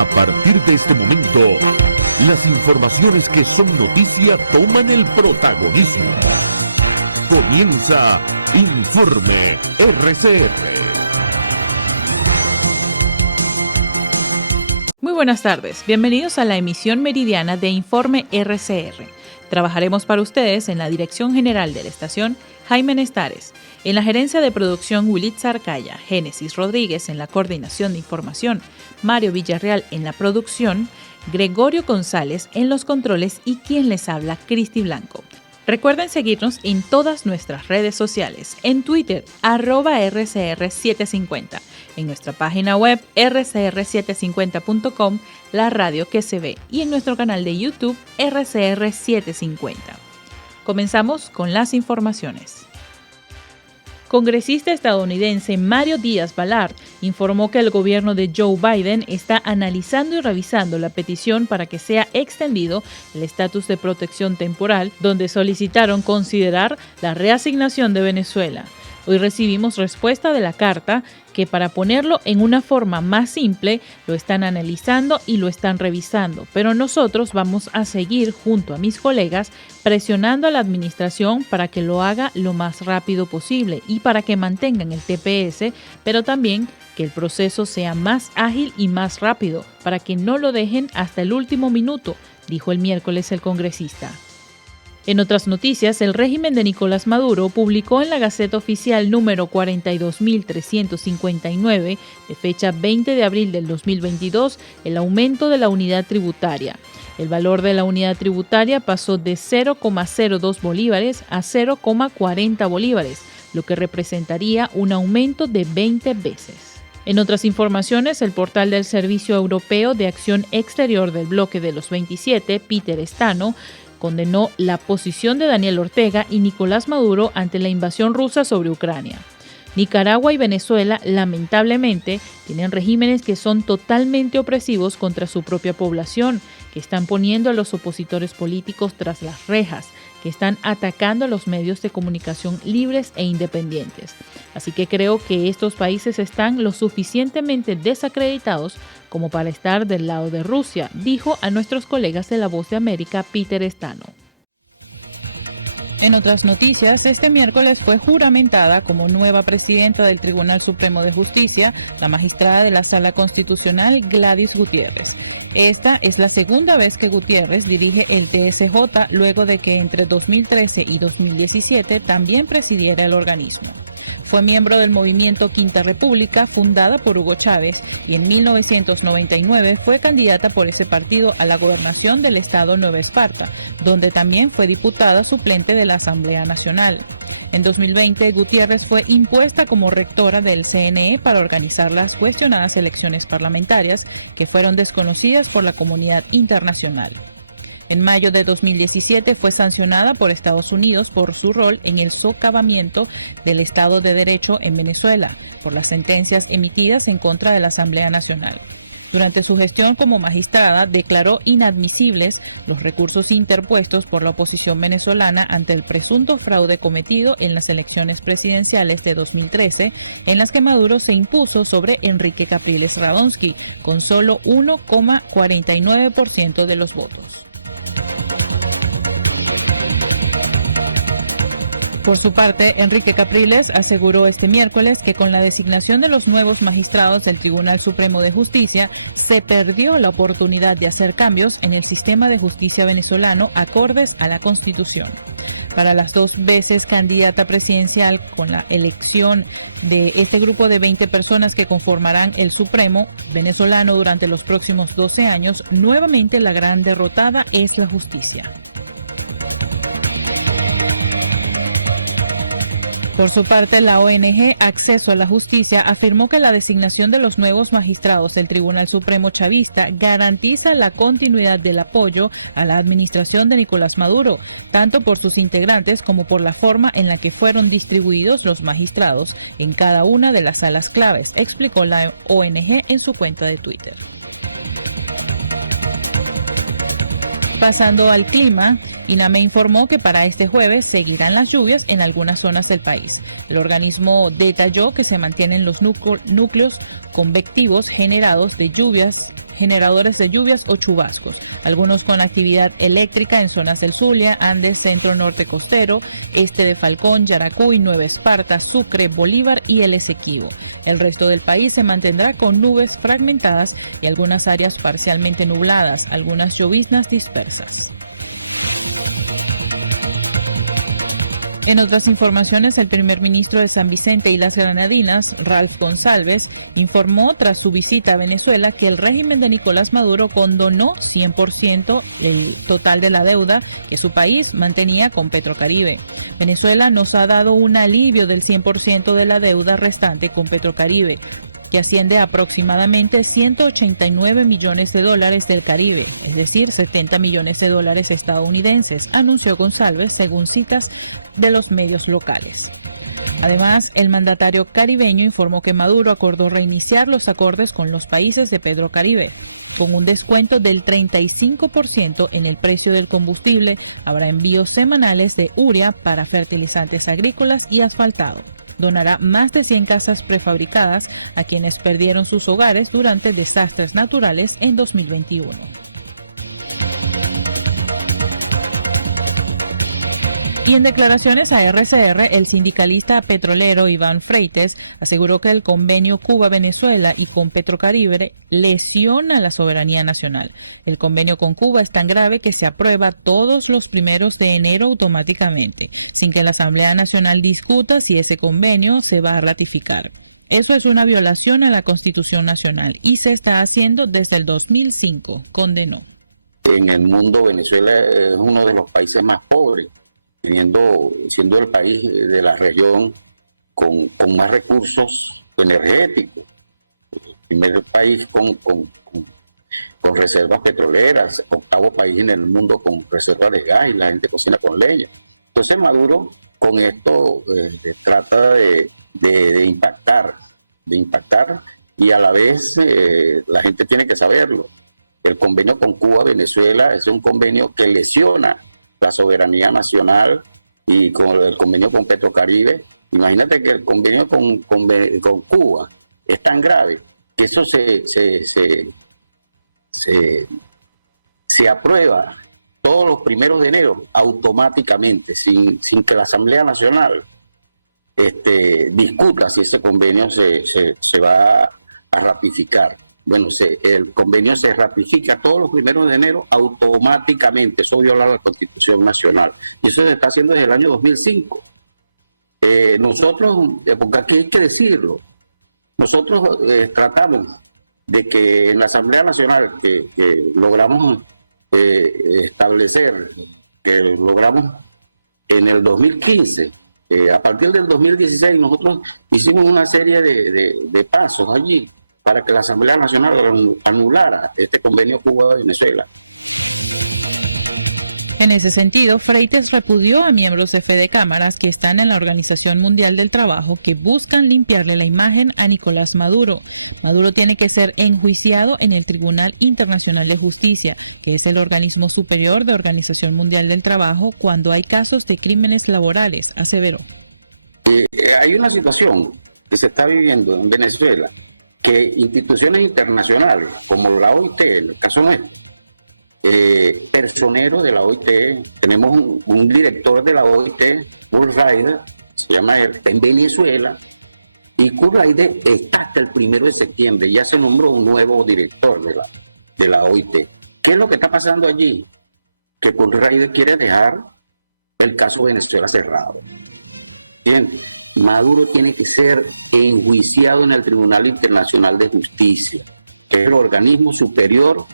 A partir de este momento, las informaciones que son noticia toman el protagonismo. Comienza Informe RCR. Muy buenas tardes, bienvenidos a la emisión meridiana de Informe RCR. Trabajaremos para ustedes en la dirección general de la estación, Jaime Nestares, en la gerencia de producción, Wilitza Arcaya, Génesis Rodríguez en la coordinación de información, Mario Villarreal en la producción, Gregorio González en los controles y quien les habla, Cristi Blanco. Recuerden seguirnos en todas nuestras redes sociales, en Twitter, @RCR750, en nuestra página web rcr750.com, la radio que se ve, y en nuestro canal de YouTube, RCR750. Comenzamos con las informaciones. Congresista estadounidense Mario Díaz-Balart informó que el gobierno de Joe Biden está analizando y revisando la petición para que sea extendido el estatus de protección temporal, donde solicitaron considerar la reasignación de Venezuela. Hoy recibimos respuesta de la carta que, para ponerlo en una forma más simple, lo están analizando y lo están revisando, pero nosotros vamos a seguir junto a mis colegas presionando a la administración para que lo haga lo más rápido posible y para que mantengan el TPS, pero también que el proceso sea más ágil y más rápido para que no lo dejen hasta el último minuto, dijo el miércoles el congresista. En otras noticias, el régimen de Nicolás Maduro publicó en la Gaceta Oficial número 42.359, de fecha 20 de abril del 2022, el aumento de la unidad tributaria. El valor de la unidad tributaria pasó de 0,02 bolívares a 0,40 bolívares, lo que representaría un aumento de 20 veces. En otras informaciones, el portal del Servicio Europeo de Acción Exterior del Bloque de los 27, Peter Stano, condenó la posición de Daniel Ortega y Nicolás Maduro ante la invasión rusa sobre Ucrania. Nicaragua y Venezuela, lamentablemente, tienen regímenes que son totalmente opresivos contra su propia población, que están poniendo a los opositores políticos tras las rejas, que están atacando a los medios de comunicación libres e independientes. Así que creo que estos países están lo suficientemente desacreditados como para estar del lado de Rusia, dijo a nuestros colegas de La Voz de América, Peter Stano. En otras noticias, este miércoles fue juramentada como nueva presidenta del Tribunal Supremo de Justicia la magistrada de la Sala Constitucional, Gladys Gutiérrez. Esta es la segunda vez que Gutiérrez dirige el TSJ, luego de que entre 2013 y 2017 también presidiera el organismo. Fue miembro del movimiento Quinta República, fundada por Hugo Chávez, y en 1999 fue candidata por ese partido a la gobernación del estado Nueva Esparta, donde también fue diputada suplente de la Asamblea Nacional. En 2020, Gutiérrez fue impuesta como rectora del CNE para organizar las cuestionadas elecciones parlamentarias que fueron desconocidas por la comunidad internacional. En mayo de 2017 fue sancionada por Estados Unidos por su rol en el socavamiento del Estado de Derecho en Venezuela, por las sentencias emitidas en contra de la Asamblea Nacional. Durante su gestión como magistrada, declaró inadmisibles los recursos interpuestos por la oposición venezolana ante el presunto fraude cometido en las elecciones presidenciales de 2013, en las que Maduro se impuso sobre Enrique Capriles Radonsky, con solo 1,49% de los votos. Por su parte, Enrique Capriles aseguró este miércoles que con la designación de los nuevos magistrados del Tribunal Supremo de Justicia se perdió la oportunidad de hacer cambios en el sistema de justicia venezolano acordes a la Constitución. Para las 2 veces candidata presidencial, con la elección de este grupo de 20 personas que conformarán el Supremo venezolano durante los próximos 12 años, nuevamente la gran derrotada es la justicia. Por su parte, la ONG Acceso a la Justicia afirmó que la designación de los nuevos magistrados del Tribunal Supremo chavista garantiza la continuidad del apoyo a la administración de Nicolás Maduro, tanto por sus integrantes como por la forma en la que fueron distribuidos los magistrados en cada una de las salas claves, explicó la ONG en su cuenta de Twitter. Pasando al clima, INAME informó que para este jueves seguirán las lluvias en algunas zonas del país. El organismo detalló que se mantienen los núcleos convectivos generadores de lluvias o chubascos, algunos con actividad eléctrica en zonas del Zulia, Andes, centro norte costero, este de Falcón, Yaracuy, Nueva Esparta, Sucre, Bolívar y el Esequibo. El resto del país se mantendrá con nubes fragmentadas y algunas áreas parcialmente nubladas, algunas lloviznas dispersas. En otras informaciones, el primer ministro de San Vicente y las Granadinas, Ralph González, informó tras su visita a Venezuela que el régimen de Nicolás Maduro condonó 100% el total de la deuda que su país mantenía con Petrocaribe. Venezuela nos ha dado un alivio del 100% de la deuda restante con Petrocaribe, que asciende a aproximadamente 189 millones de dólares del Caribe, es decir, 70 millones de dólares estadounidenses, anunció González según citas de los medios locales. Además, el mandatario caribeño informó que Maduro acordó reiniciar los acordes con los países de Petrocaribe. Con un descuento del 35% en el precio del combustible, habrá envíos semanales de urea para fertilizantes agrícolas y asfaltado. Donará más de 100 casas prefabricadas a quienes perdieron sus hogares durante desastres naturales en 2021. Y en declaraciones a RCR, el sindicalista petrolero Iván Freites aseguró que el convenio Cuba-Venezuela y con Petrocaribe lesiona la soberanía nacional. El convenio con Cuba es tan grave que se aprueba todos los primeros de enero automáticamente, sin que la Asamblea Nacional discuta si ese convenio se va a ratificar. Eso es una violación a la Constitución Nacional y se está haciendo desde el 2005, condenó. En el mundo, Venezuela es uno de los países más pobres, siendo el país de la región con más recursos energéticos, el primer país con reservas petroleras, octavo país en el mundo con reservas de gas y la gente cocina con leña. Entonces Maduro con esto trata de impactar y a la vez la gente tiene que saberlo. El convenio con Cuba, Venezuela es un convenio que lesiona la soberanía nacional, y con el convenio con Petrocaribe, imagínate que el convenio con Cuba es tan grave que eso se aprueba todos los primeros de enero automáticamente, sin que la Asamblea Nacional discuta si ese convenio se va a ratificar. Bueno, el convenio se ratifica todos los primeros de enero automáticamente. Eso viola la Constitución Nacional. Y eso se está haciendo desde el año 2005. Nosotros, porque aquí hay que decirlo, nosotros tratamos de que en la Asamblea Nacional que logramos establecer, que logramos en el 2015, a partir del 2016 nosotros hicimos una serie de pasos allí para que la Asamblea Nacional anulara este convenio Cuba-Venezuela. En ese sentido, Freites repudió a miembros de Fede Cámaras que están en la Organización Mundial del Trabajo que buscan limpiarle la imagen a Nicolás Maduro. Maduro tiene que ser enjuiciado en el Tribunal Internacional de Justicia, que es el organismo superior de Organización Mundial del Trabajo, cuando hay casos de crímenes laborales, aseveró. Hay una situación que se está viviendo en Venezuela, que instituciones internacionales, como la OIT, en el caso nuestro, personeros de la OIT, tenemos un director de la OIT, Kurt Ryder, se llama en Venezuela, y Kurt Ryder está hasta el 1 de septiembre, ya se nombró un nuevo director de la OIT. ¿Qué es lo que está pasando allí? Que Kurt Ryder quiere dejar el caso Venezuela cerrado. Bien, Maduro tiene que ser enjuiciado en el Tribunal Internacional de Justicia, que es el organismo superior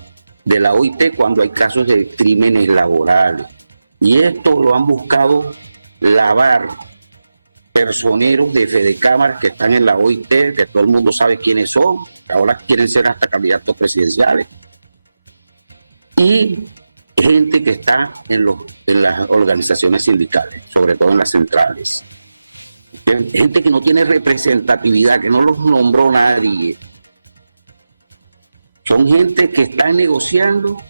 de la OIT cuando hay casos de crímenes laborales. Y esto lo han buscado lavar personeros de Fede Cámaras que están en la OIT, que todo el mundo sabe quiénes son, ahora quieren ser hasta candidatos presidenciales. Y gente que está en las organizaciones sindicales, sobre todo en las centrales. Gente que no tiene representatividad, que no los nombró nadie. Son gente que está negociando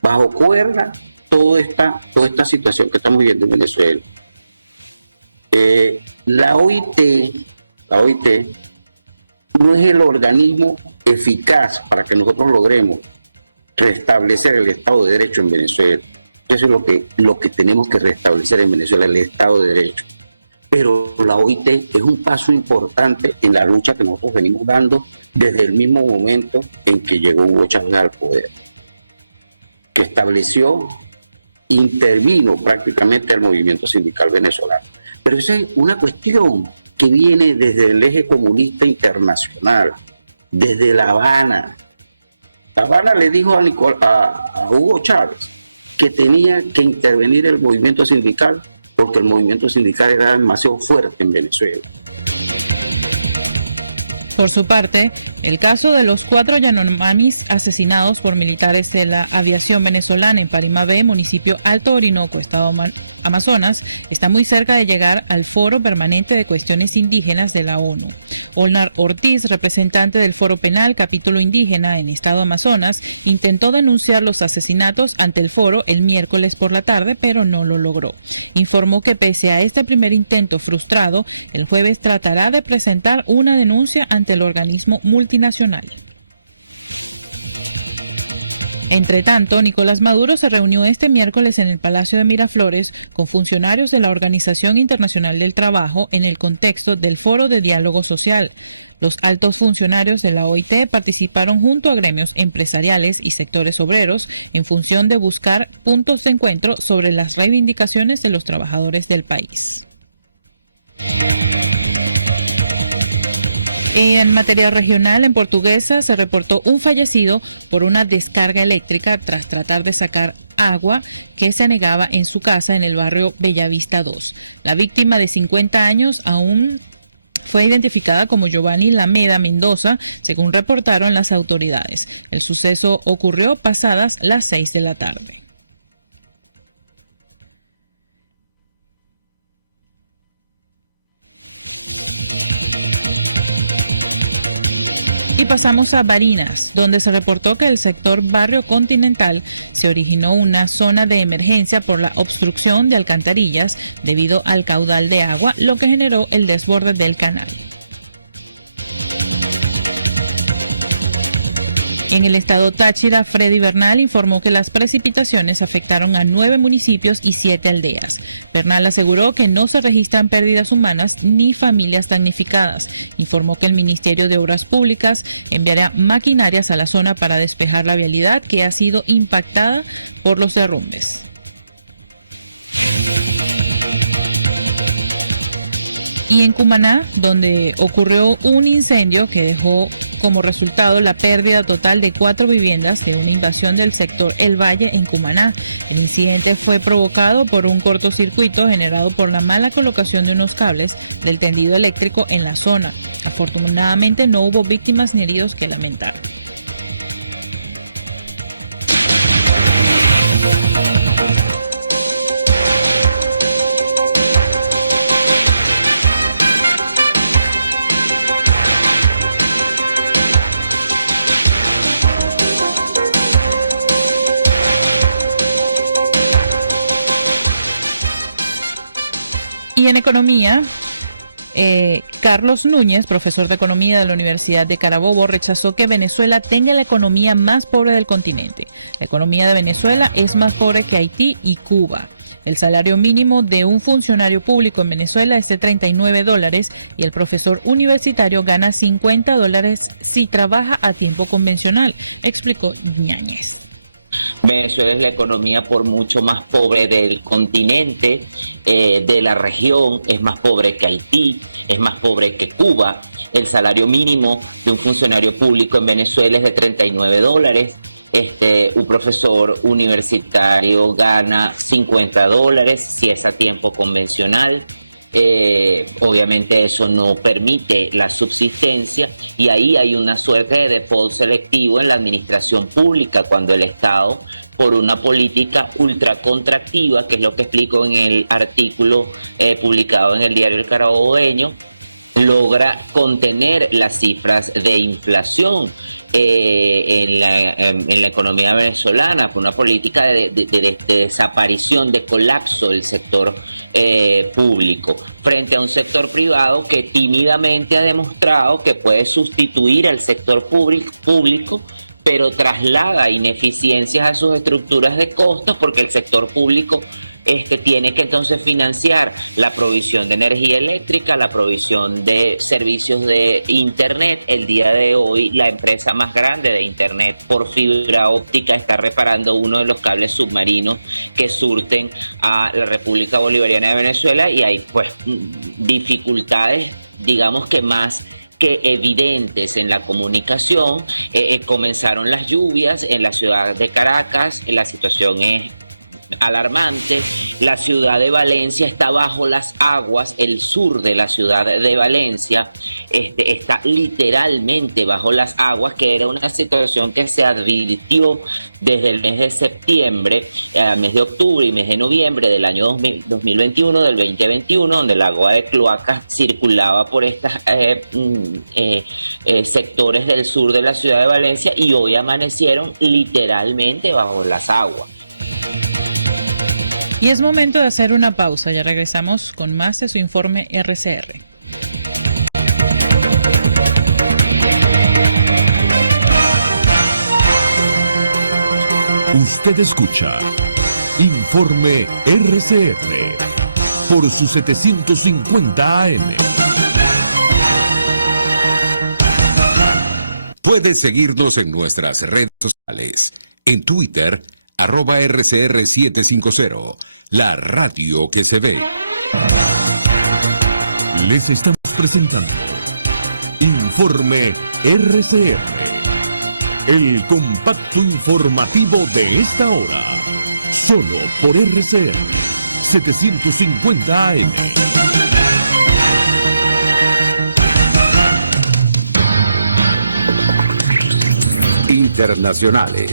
bajo cuerda toda esta situación que estamos viviendo en Venezuela. La OIT no es el organismo eficaz para que nosotros logremos restablecer el Estado de Derecho en Venezuela. Eso es lo que tenemos que restablecer en Venezuela, el Estado de Derecho. Pero la OIT es un paso importante en la lucha que nosotros venimos dando desde el mismo momento en que llegó Hugo Chávez al poder, que estableció, intervino prácticamente al movimiento sindical venezolano. Pero esa es una cuestión que viene desde el eje comunista internacional, desde La Habana. La Habana le dijo a Hugo Chávez que tenía que intervenir el movimiento sindical porque el movimiento sindical era demasiado fuerte en Venezuela. Por su parte, el caso de los 4 Yanomamis asesinados por militares de la aviación venezolana en Parimabé, municipio Alto Orinoco, estado Amazonas, está muy cerca de llegar al Foro Permanente de Cuestiones Indígenas de la ONU. Olnar Ortiz, representante del Foro Penal Capítulo Indígena en Estado Amazonas, intentó denunciar los asesinatos ante el foro el miércoles por la tarde, pero no lo logró. Informó que pese a este primer intento frustrado, el jueves tratará de presentar una denuncia ante el organismo multinacional. Entre tanto, Nicolás Maduro se reunió este miércoles en el Palacio de Miraflores con funcionarios de la Organización Internacional del Trabajo en el contexto del Foro de Diálogo Social. Los altos funcionarios de la OIT participaron junto a gremios empresariales y sectores obreros en función de buscar puntos de encuentro sobre las reivindicaciones de los trabajadores del país. En materia regional, en Portuguesa se reportó un fallecido por una descarga eléctrica tras tratar de sacar agua que se anegaba en su casa en el barrio Bellavista 2. La víctima de 50 años aún fue identificada como Giovanni Lameda Mendoza, según reportaron las autoridades. El suceso ocurrió pasadas las 6 de la tarde. Y pasamos a Barinas, donde se reportó que el sector Barrio Continental se originó una zona de emergencia por la obstrucción de alcantarillas debido al caudal de agua, lo que generó el desborde del canal. En el estado Táchira, Freddy Bernal informó que las precipitaciones afectaron a 9 municipios y 7 aldeas. Bernal aseguró que no se registran pérdidas humanas ni familias damnificadas. Informó que el Ministerio de Obras Públicas enviará maquinarias a la zona para despejar la vialidad que ha sido impactada por los derrumbes. Y en Cumaná, donde ocurrió un incendio que dejó como resultado la pérdida total de 4 viviendas de una invasión del sector El Valle en Cumaná. El incidente fue provocado por un cortocircuito generado por la mala colocación de unos cables del tendido eléctrico en la zona. Afortunadamente no hubo víctimas ni heridos que lamentar. Y en economía, Carlos Núñez, profesor de economía de la Universidad de Carabobo, rechazó que Venezuela tenga la economía más pobre del continente. La economía de Venezuela es más pobre que Haití y Cuba. El salario mínimo de un funcionario público en Venezuela es de $39 y el profesor universitario gana $50 si trabaja a tiempo convencional, explicó Ñáñez. Venezuela es la economía por mucho más pobre del continente, de la región, es más pobre que Haití, es más pobre que Cuba. El salario mínimo de un funcionario público en Venezuela es de $39. Un profesor universitario gana $50 si es a tiempo convencional. Obviamente eso no permite la subsistencia y ahí hay una suerte de default selectivo en la administración pública cuando el Estado, por una política ultracontractiva, que es lo que explico en el artículo publicado en el diario El Carabobeño, logra contener las cifras de inflación en la economía venezolana, por una política de desaparición, de colapso del sector público, frente a un sector privado que tímidamente ha demostrado que puede sustituir al sector público, pero traslada ineficiencias a sus estructuras de costos, porque el sector público tiene que entonces financiar la provisión de energía eléctrica, la provisión de servicios de Internet. El día de hoy, la empresa más grande de Internet por fibra óptica está reparando uno de los cables submarinos que surten a la República Bolivariana de Venezuela, y hay pues dificultades, digamos que más que evidentes en la comunicación. Comenzaron las lluvias en la ciudad de Caracas, la situación es alarmante. La ciudad de Valencia está bajo las aguas, el sur de la ciudad de Valencia está literalmente bajo las aguas, que era una situación que se advirtió desde el mes de septiembre, mes de octubre y mes de noviembre del año 2021, del 2021, donde el agua de cloacas circulaba por estos sectores del sur de la ciudad de Valencia, y hoy amanecieron literalmente bajo las aguas. Y es momento de hacer una pausa. Ya regresamos con más de su informe RCR. Usted escucha Informe RCR por su 750 AM. Puede seguirnos en nuestras redes sociales. En Twitter, @RCR750, la radio que se ve. Les estamos presentando Informe RCR, el compacto informativo de esta hora, solo por RCR 750 AM. Internacionales.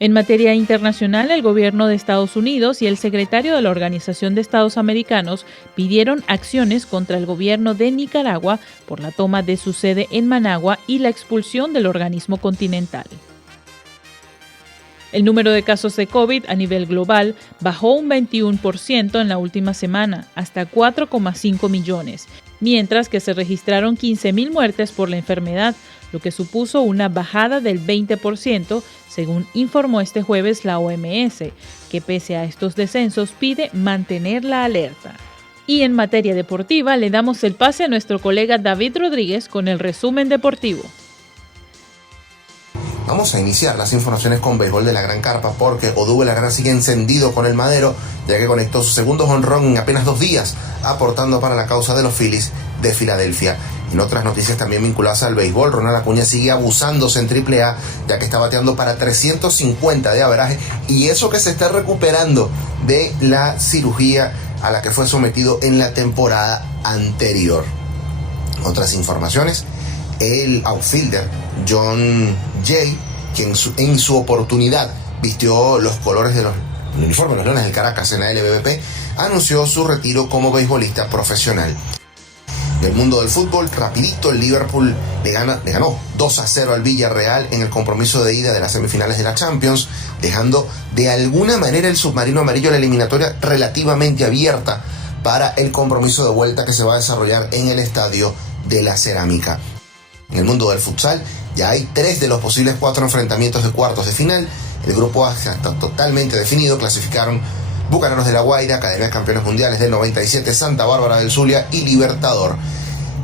En materia internacional, el gobierno de Estados Unidos y el secretario de la Organización de Estados Americanos pidieron acciones contra el gobierno de Nicaragua por la toma de su sede en Managua y la expulsión del organismo continental. El número de casos de COVID a nivel global bajó un 21% en la última semana, hasta 4,5 millones, mientras que se registraron 15.000 muertes por la enfermedad, lo que supuso una bajada del 20%, según informó este jueves la OMS, que pese a estos descensos pide mantener la alerta. Y en materia deportiva le damos el pase a nuestro colega David Rodríguez con el resumen deportivo. Vamos a iniciar las informaciones con béisbol de la Gran Carpa, porque Odubel Herrera sigue encendido con el madero, ya que conectó su segundo jonrón en apenas 2 días, aportando para la causa de los Phillies de Filadelfia. En otras noticias también vinculadas al béisbol, Ronald Acuña sigue abusándose en AAA, ya que está bateando para 350 de averaje, y eso que se está recuperando de la cirugía a la que fue sometido en la temporada anterior. Otras informaciones: el outfielder John Jay, quien en su oportunidad vistió los colores del uniforme de los Leones del Caracas en la LVP, anunció su retiro como beisbolista profesional. Del mundo del fútbol, rapidito, el Liverpool le ganó 2-0 al Villarreal en el compromiso de ida de las semifinales de la Champions, dejando de alguna manera el submarino amarillo la eliminatoria relativamente abierta para el compromiso de vuelta que se va a desarrollar en el Estadio de la Cerámica. En el mundo del futsal ya hay 3 de los posibles 4 enfrentamientos de cuartos de final. El grupo A está totalmente definido. Clasificaron Bucaneros de La Guaira, Academia de Campeones Mundiales del 97, Santa Bárbara del Zulia y Libertador.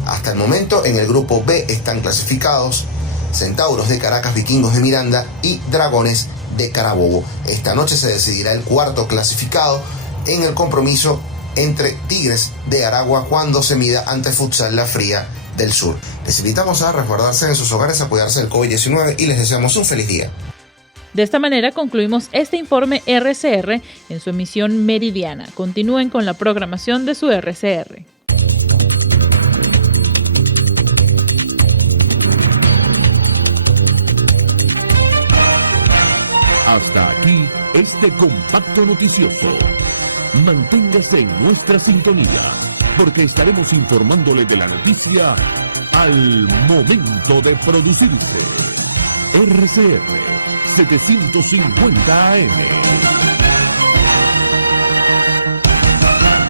Hasta el momento en el grupo B están clasificados Centauros de Caracas, Vikingos de Miranda y Dragones de Carabobo. Esta noche se decidirá el cuarto clasificado en el compromiso entre Tigres de Aragua cuando se mida ante Futsal La Fría del Sur. Les invitamos a resguardarse en sus hogares, a cuidarse del COVID-19 y les deseamos un feliz día. De esta manera concluimos este informe RCR en su emisión meridiana. Continúen con la programación de su RCR. Hasta aquí este compacto noticioso. Manténgase en nuestra sintonía, porque estaremos informándole de la noticia al momento de producirse. RCR 750 AM.